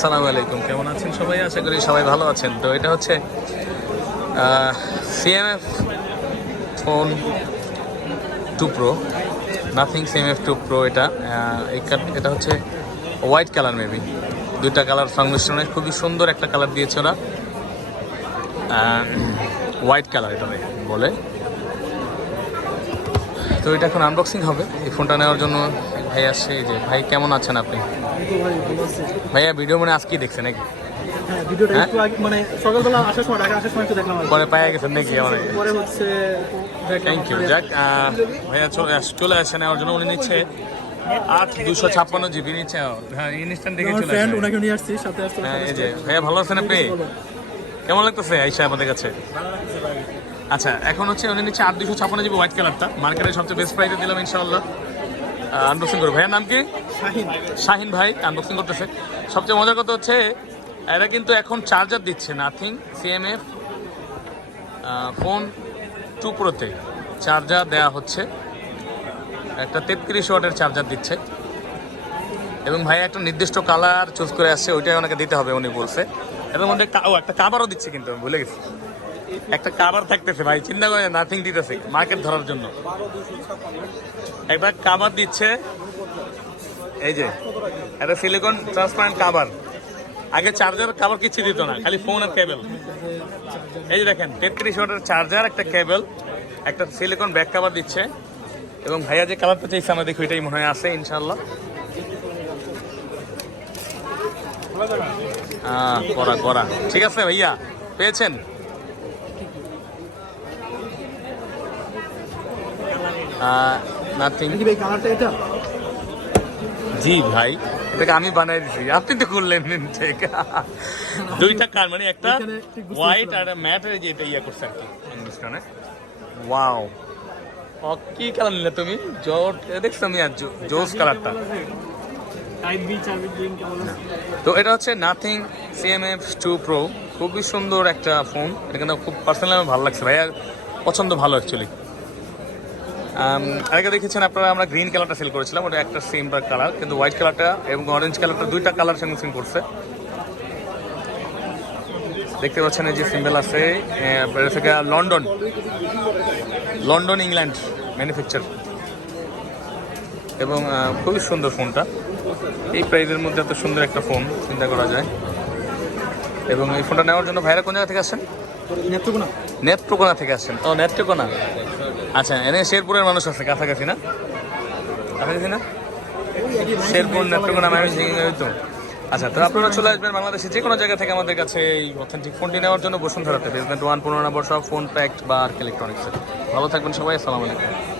আসসালামু আলাইকুম, কেমন আছেন সবাই? আশা করি সবাই ভালো আছেন। তো এটা হচ্ছে CMF phone two pro nothing CMF two pro এটা এটা হচ্ছে হোয়াইট কালার মেবি দুইটা কালার সংমিশ্রণে খুবই সুন্দর একটা কালার দিয়েছে ওরা। হোয়াইট কালার এটা বলে। তো এটা এখন আনবক্সিং হবে। এই ফোনটা নেওয়ার জন্য ভাই আসছে যে, ভাই কেমন আছেন আপনি। ভাইয়া ভিডিও মানে আজকেই দেখছেন নাকি? হ্যাঁ ভিডিওটা হ্যাঁ? একটু আগে মানে সকালবেলা আসার সময় ঢাকা আসার সময় একটু দেখলাম কি। পরে পায়ে গেছেন নাকি আমার পরে হচ্ছে থ্যাংক ইউ যাক ভাইয়া চলে চলে জন্য উনি নিচ্ছে আট দুশো ছাপ্পান্ন জিবি নিচ্ছে। হ্যাঁ ইনস্ট্যান্ট দেখে চলে ফ্রেন্ড ওনাকে নিয়ে আসছি সাথে আসতে হ্যাঁ, এই যে ভাইয়া ভালো আছেন আপনি? কেমন লাগতেছে আইসা আমাদের কাছে? আচ্ছা এখন হচ্ছে উনি নিচ্ছে আট দুশো ছাপ্পান্ন জিবি হোয়াইট কালারটা মার্কেটে সবচেয়ে বেস্ট প্রাইসে দিলাম ইনশাআল্লাহ। আনবক্সিং করব। ভাইয়ার নাম কি? শাহিন। শাহিন ভাই আনবক্সিং করতেছে। সবচেয়ে মজার কথা হচ্ছে এরা কিন্তু এখন চার্জার দিচ্ছে নাথিং সিএমএফ ফোন টু প্রোতে চার্জার দেওয়া হচ্ছে। একটা তেত্রিশ ওয়াটের চার্জার দিচ্ছে। এবং ভাই একটা নির্দিষ্ট কালার চুজ করে আসছে ওইটাই ওনাকে দিতে হবে উনি বলছে। এবং কা- একটা কাবারও দিচ্ছে কিন্তু আমি ভুলে গেছি। একটা কাবার থাকতেছে ভাই, চিন্তা করে নাথিং দিতেছে মার্কেট ধরার জন্য। একটা কাবার দিচ্ছে, এই যে, একটা সিলিকন ট্রান্সপারেন্ট কাবার। আগে চার্জার কাবার কিছু দিত না, খালি ফোন আর কেবল এই যে দেখেন, তেত্রিশ ওয়াটের চার্জার একটা কেবল একটা সিলিকন ব্যাক কাভার দিচ্ছে। এবং ভাইয়া যে কালারটা চাইছে, আমরা দেখি, ওইটাই মনে হয় আছে ইনশাল্লাহ করা করা। ঠিক আছে ভাইয়া, পেয়েছেন? নাথিং এটা? জি ভাই এটাকে আমি বানাই দিছি। আপনি তো করলেন দুইটা কার মানে একটা হোয়াইট আর ম্যাট যে এটা ইয়ে করছে আর কি ইংলিশটানে ওয়াও কি কালার নিলে তুমি? জোর দেখছ আমি আর জোস কালারটা তো এটা হচ্ছে নাথিং সিএমএফ টু প্রো খুবই সুন্দর একটা ফোন এটা কিন্তু খুব পার্সোনালি আমার ভালো লাগছে ভাইয়া। পছন্দ ভালো অ্যাকচুয়ালি আগে দেখেছেন আপনারা আমরা গ্রিন কালারটা সেল করেছিলাম ওটা একটা সেম কালার কিন্তু হোয়াইট কালারটা এবং অরেঞ্জ কালারটা দুইটা কালার সেন্সিং করছে। দেখতে পাচ্ছেন এই যে সিম্বল আছে থেকে লন্ডন লন্ডন ইংল্যান্ড ম্যানুফ্যাকচার এবং খুবই সুন্দর ফোনটা এই প্রাইজের মধ্যে এত সুন্দর একটা ফোন চিন্তা করা যায়। এবং এই ফোনটা নেওয়ার জন্য ভাইরা কোন জায়গা থেকে আসছেন? নেত্রকোনা। নেত্রকোনা থেকে আসছেন। ও নেত্রকোনা। আচ্ছা এনে শেরপুরের মানুষ আছে, কাছাকাছি না? কাছাকাছি না? শেরপুর নেত্রকোনা আমি তো। আচ্ছা তাহলে আপনারা চলে আসবেন বাংলাদেশে, যে কোনো জায়গা থেকে আমাদের কাছে এই অথেন্টিক ফোনটি নেওয়ার জন্য বসুন্ধরাতে। বেসমেন্ট ওয়ান পনেরো নম্বর সব ফোন প্যাক্ট বা আর্ক ইলেকট্রনিক্সের ভালো থাকবেন সবাই, আসসালামু আলাইকুম।